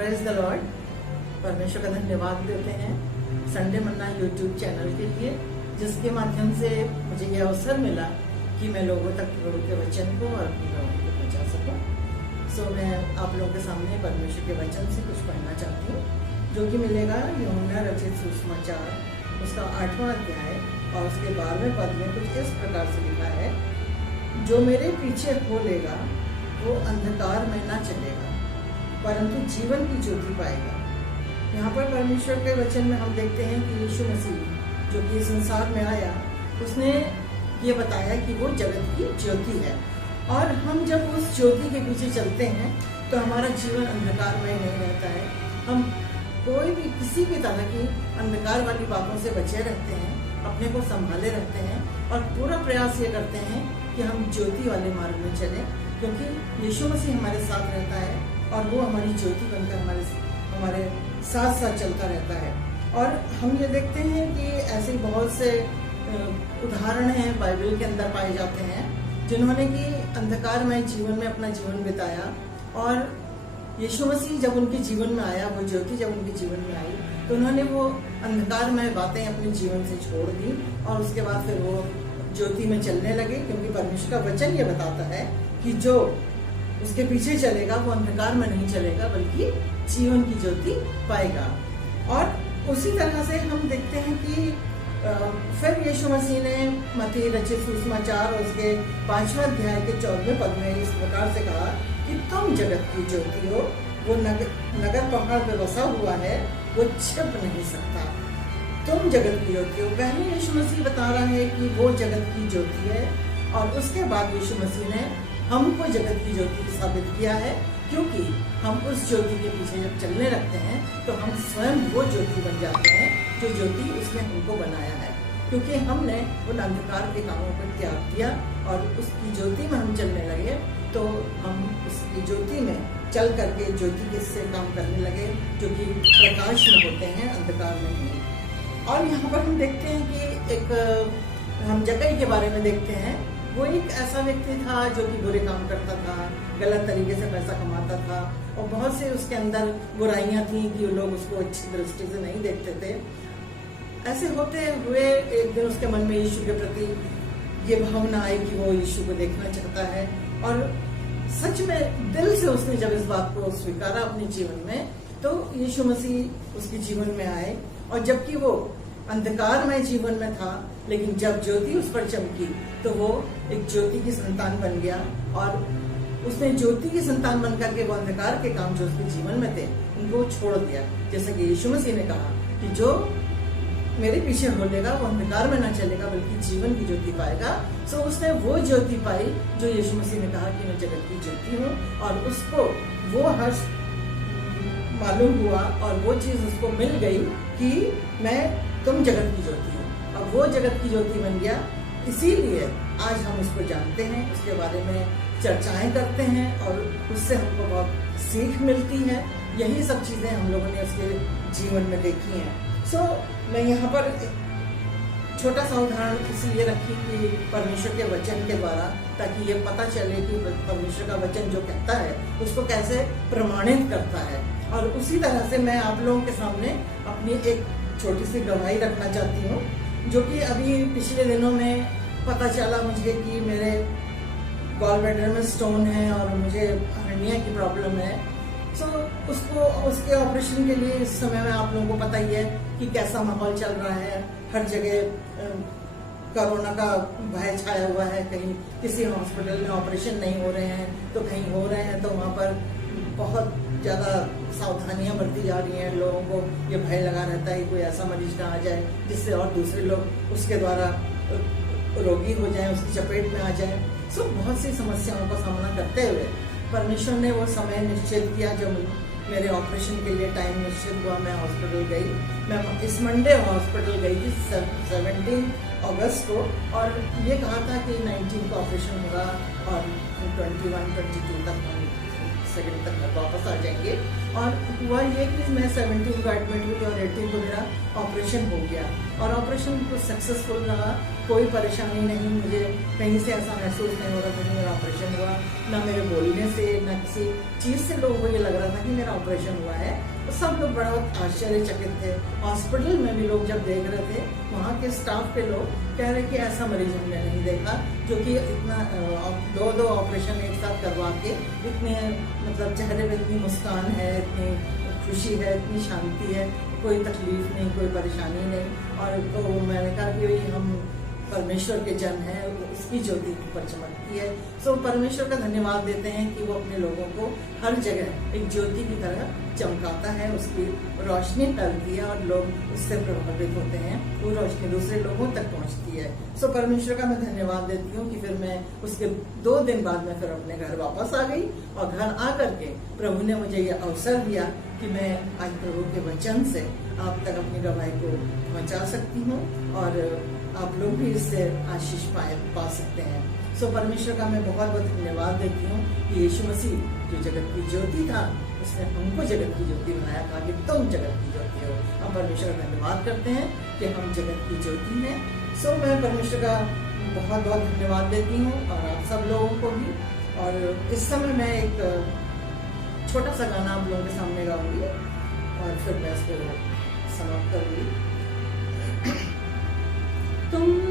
Praise the Lord. परमेश्वर का धन्यवाद देते हैं संडे मन्ना यूट्यूब चैनल के लिए, जिसके माध्यम से मुझे यह अवसर मिला कि मैं लोगों तक प्रभु के वचन को और अपनी प्रभु को पहुंचा सकूं। सो मैं आप लोगों के सामने परमेश्वर के वचन से कुछ पढ़ना चाहती हूँ, जो कि मिलेगा यूहन्ना रचित सुसमाचार उसका 8वां अध्याय और उसके 12वें पद में कुछ इस प्रकार से लिखा है, जो मेरे पीछे हो लेगा वो अंधकार में ना चलेगा परंतु जीवन की ज्योति पाएगा। यहाँ पर परमेश्वर के वचन में हम देखते हैं कि यीशु मसीह जो कि संसार में आया, उसने ये बताया कि वो जगत की ज्योति है, और हम जब उस ज्योति के पीछे चलते हैं तो हमारा जीवन अंधकारमय नहीं रहता है। हम कोई भी किसी भी तरह की अंधकार वाली बातों से बचे रहते हैं, अपने को संभाले रहते हैं और पूरा प्रयास ये करते हैं कि हम ज्योति वाले मार्ग में चलें, क्योंकि यीशु मसीह हमारे साथ रहता है और वो हमारी ज्योति बनकर हमारे साथ साथ चलता रहता है। और हम ये देखते हैं कि ऐसे बहुत से उदाहरण हैं बाइबल के अंदर पाए जाते हैं, जिन्होंने कि अंधकारमय जीवन में अपना जीवन बिताया, और यीशु मसीह जब उनके जीवन में आया, वो ज्योति जब उनके जीवन में आई, तो उन्होंने वो अंधकारमय बातें अपने जीवन से छोड़ दी और उसके बाद फिर वो ज्योति में चलने लगे, क्योंकि परमेश्वर का वचन ये बताता है कि जो उसके पीछे चलेगा वो अंधकार में नहीं चलेगा बल्कि जीवन की ज्योति पाएगा। और उसी तरह से हम देखते हैं कि फिर यीशु मसीह ने मत्ती रचित सुसमाचार उसके 5वें अध्याय के 14वें पद में इस प्रकार से कहा कि तुम जगत की ज्योति हो, वो नगर पहाड़ पे बसा हुआ है, वो छिप नहीं सकता। तुम जगत की ज्योति हो। पहले यीशु मसीह बता रहा है कि वो जगत की ज्योति है, और उसके बाद यीशु मसीह ने हमको जगत की ज्योति साबित किया है, क्योंकि हम उस ज्योति के पीछे जब चलने लगते हैं तो हम स्वयं वो ज्योति बन जाते हैं जो ज्योति उसने हमको बनाया है, क्योंकि हमने उन अंधकार के कामों को त्याग दिया और उसकी ज्योति में हम चलने लगे, तो हम उसकी ज्योति में चल करके ज्योति के से काम करने लगे, जो कि प्रकाश में होते हैं, अंधकार में नहीं। और यहाँ पर हम देखते हैं कि एक हम जक्कई के बारे में देखते हैं। वो एक ऐसा व्यक्ति था जो कि बुरे काम करता था, गलत तरीके से पैसा कमाता था, और बहुत से उसके अंदर बुराइयां थी कि लोग उसको अच्छी दृष्टि से नहीं देखते थे। ऐसे होते हुए एक दिन उसके मन में यीशु के प्रति ये भावना आई कि वो यीशु को देखना चाहता है, और सच में दिल से उसने जब इस बात को स्वीकारा अपने जीवन में, तो यीशु मसीह उसके जीवन में आए। और जबकि वो अंधकारमय जीवन में था, लेकिन जब ज्योति उस पर चमकी तो वो एक ज्योति की संतान बन गया, और उसने ज्योति की संतान बन करके वो अंधकार के काम जो उसके जीवन में थे उनको छोड़ दिया। जैसे कि यीशु मसीह ने कहा कि जो मेरे पीछे हो लेगा वो अंधकार में ना चलेगा बल्कि जीवन की ज्योति पाएगा। सो उसने वो ज्योति पाई जो यीशु मसीह ने कहा कि मैं जगत की ज्योति हूँ, और उसको वो हर्ष मालूम हुआ और वो चीज उसको मिल गई कि तुम जगत की ज्योति हो। अब वो जगत की ज्योति बन गया, इसीलिए आज हम उसको जानते हैं, उसके बारे में चर्चाएं करते हैं और उससे हमको बहुत सीख मिलती है। यही सब चीजें हम लोगों ने उसके जीवन में देखी हैं। सो मैं यहाँ पर छोटा सा उदाहरण इसलिए रखी कि परमेश्वर के वचन के द्वारा, ताकि ये पता चले कि परमेश्वर का वचन जो कहता है उसको कैसे प्रमाणित करता है। और उसी तरह से मैं आप लोगों के सामने अपनी एक छोटी सी गवाही रखना चाहती हूँ, जो कि अभी पिछले दिनों में पता चला मुझे कि मेरे गॉल ब्लैडर में स्टोन है और मुझे हर्निया की प्रॉब्लम है। सो उसके ऑपरेशन के लिए इस समय में आप लोगों को पता ही है कि कैसा माहौल चल रहा है। हर जगह कोरोना का भय छाया हुआ है, कहीं किसी हॉस्पिटल में ऑपरेशन नहीं हो रहे हैं तो कहीं हो रहे हैं, तो वहाँ पर बहुत ज़्यादा सावधानियां बरती जा रही हैं। लोगों को ये भय लगा रहता है कोई ऐसा मरीज ना आ जाए जिससे और दूसरे लोग उसके द्वारा रोगी हो जाएं, उसकी चपेट में आ जाएं। सो बहुत सी समस्याओं का सामना करते हुए परमेश्वर ने वो समय निश्चित किया जब मेरे ऑपरेशन के लिए टाइम निश्चित हुआ। मैं हॉस्पिटल गई, मैं इस मंडे हॉस्पिटल गई थी 17 अगस्त को, और ये कहा था कि 19 को ऑपरेशन होगा और 21-22 तक हम सेकंड तक वापस आ जाएंगे। और हुआ ये कि मैं 17 को एडमिट हुई और 18 को मेरा ऑपरेशन हो गया और ऑपरेशन तो सक्सेसफुल रहा, कोई परेशानी नहीं, मुझे कहीं से ऐसा महसूस नहीं हो रहा था कि मेरा ऑपरेशन हुआ, ना मेरे बोलने से ना किसी चीज़ से लोगों को ये लग रहा था कि मेरा ऑपरेशन हुआ है। तो सब लोग बड़ा आश्चर्यचकित थे। हॉस्पिटल में भी लोग जब देख रहे थे, वहाँ के स्टाफ के लोग कह रहे कि ऐसा मरीज हमने नहीं देखा जो कि इतना दो ऑपरेशन एक साथ करवा के इतने मतलब चेहरे पे इतनी मुस्कान है, इतनी खुशी है, इतनी शांति है, कोई तकलीफ नहीं, कोई परेशानी नहीं। और तो मैंने कहा कि हम परमेश्वर के जन हैं, उसकी ज्योति ऊपर चमकती है। सो परमेश्वर का धन्यवाद देते हैं कि वो अपने लोगों को हर जगह एक ज्योति की तरह चमकाता है, उसकी रोशनी फैलती है और लोग उससे प्रभावित होते हैं, वो रोशनी दूसरे लोगों तक पहुंचती है। सो परमेश्वर का मैं धन्यवाद देती हूँ कि फिर मैं उसके 2 दिन बाद मैं फिर अपने घर वापस आ गई और घर आ करके प्रभु ने मुझे ये अवसर दिया कि मैं आज प्रभु के वचन से आप तक अपनी गवाही को पहुंचा सकती हूँ और आप लोग भी इससे आशीष पा सकते हैं। सो परमेश्वर का मैं बहुत बहुत धन्यवाद देती हूँ कि यीशु मसीह जो जगत की ज्योति था, उसने हमको जगत की ज्योति बनाया, कहा कि तुम जगत की ज्योति हो। हम परमेश्वर का धन्यवाद करते हैं कि हम जगत की ज्योति हैं। सो मैं परमेश्वर का बहुत बहुत धन्यवाद देती हूँ और आप सब लोगों को भी। और इस समय मैं एक छोटा सा गाना आप लोगों के सामने गाऊंगी और फिर मैं इसको समाप्त करूंगी। तुम